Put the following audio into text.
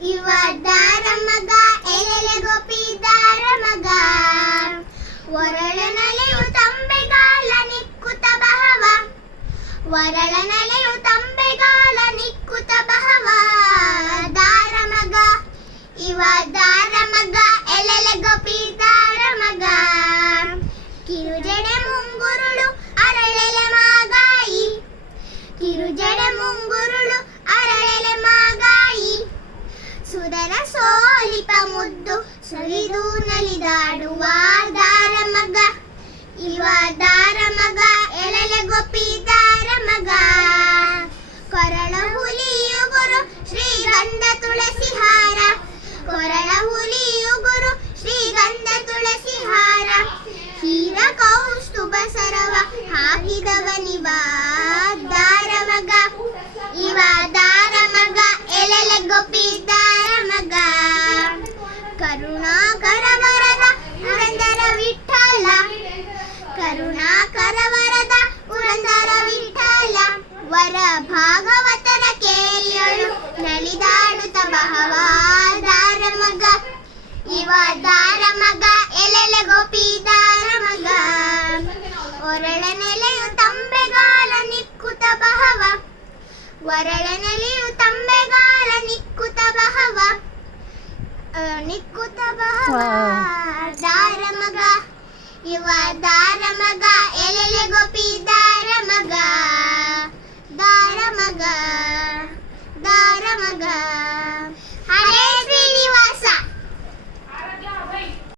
ಇವ ದಾರ ಮಗ ಎಲೆಲೆ ಗೋಪಿ ದಾರ ಮಗ ಒರಳನಲೆಯು ತಂಬೆಗಾಲ ನಿಕ್ಕುತ ಬಹವ ಒರಳನಲೆಯು ತಂಬೆಗಾಲ ನಿಕ್ಕುತ ಬಹವ ದಾರ ಮಗ ಇವ ದಾರ ಮಗ ಎಲೆಲೆ ಗೋಪಿ ದಾರ ಮಗ ಕಿರುಜಡೆ ಮುಂಗುರುಳು ಅರಳೆಲೆ ಮಾಗಾಯಿ ಕಿರುಜಡೆ ಮುಂಗುರುಳು ಅರಳೆಲೆ ಮಾಗಾಯಿ ಸುರರ ಸೋಲಿಪ ಮುದ್ದು ಸುರಿದು ನಲಿದಾಡುವ ದಾರ ಮಗ ಇವ ದಾರ ಮಗ ಎಳೆಲೆ ಗೋಪಿ ದಾರ ಮಗ ಕೊರಳ ಹುಲಿಯು ಗುರು ಶ್ರೀಗಂಧ ತುಳಸಿ ಹಾರ ಕೊರಳ ಹುಲಿಯು ಗುರು ಶ್ರೀಗಂಧ ತುಳಸಿ ಹಾರ ಹೀರ ಕೌಸ್ತುಭ ಸರವ ಹಾಕಿದವನಿವ ದಾರ ಮಗ ಇವ ದಾರ ಮಗ ಎಲೆಲೆ ಗೋಪಿ ದಾರ ಮಗ ಕರುಣಾಕರ ವರದ ಪುರಂದರ ವಿಠಲ ಕರುಣಾಕರ ವರದ ಪುರಂದರ ವಿಠಲ ವರ ಭಾಗವತರ ಕೇರಿಯಳು ನಲಿದಾಡುತ್ತ ಬಹವ ದಾರ ಮಗ ಇವ ದಾರ ಮಗ ಎಲೆಲೆ ಗೋಪಿ ದಾರ ಮಗ ಒರಳನೆಲೆಯು ತಂಬೆಗಾಲ ನಿಕ್ಕುತ ಬಹವ ಒರಳನೆಲೆಯು ತಂಬೆಗಾಲ ನಿಕ್ಕುತ ಬಹವ ನಿಕ್ಕುತ ಬಹವ ದಾರ ಮಗ ಇವ ದಾರ ಮಗ ಎಲೆಲೆ ಗೋಪಿ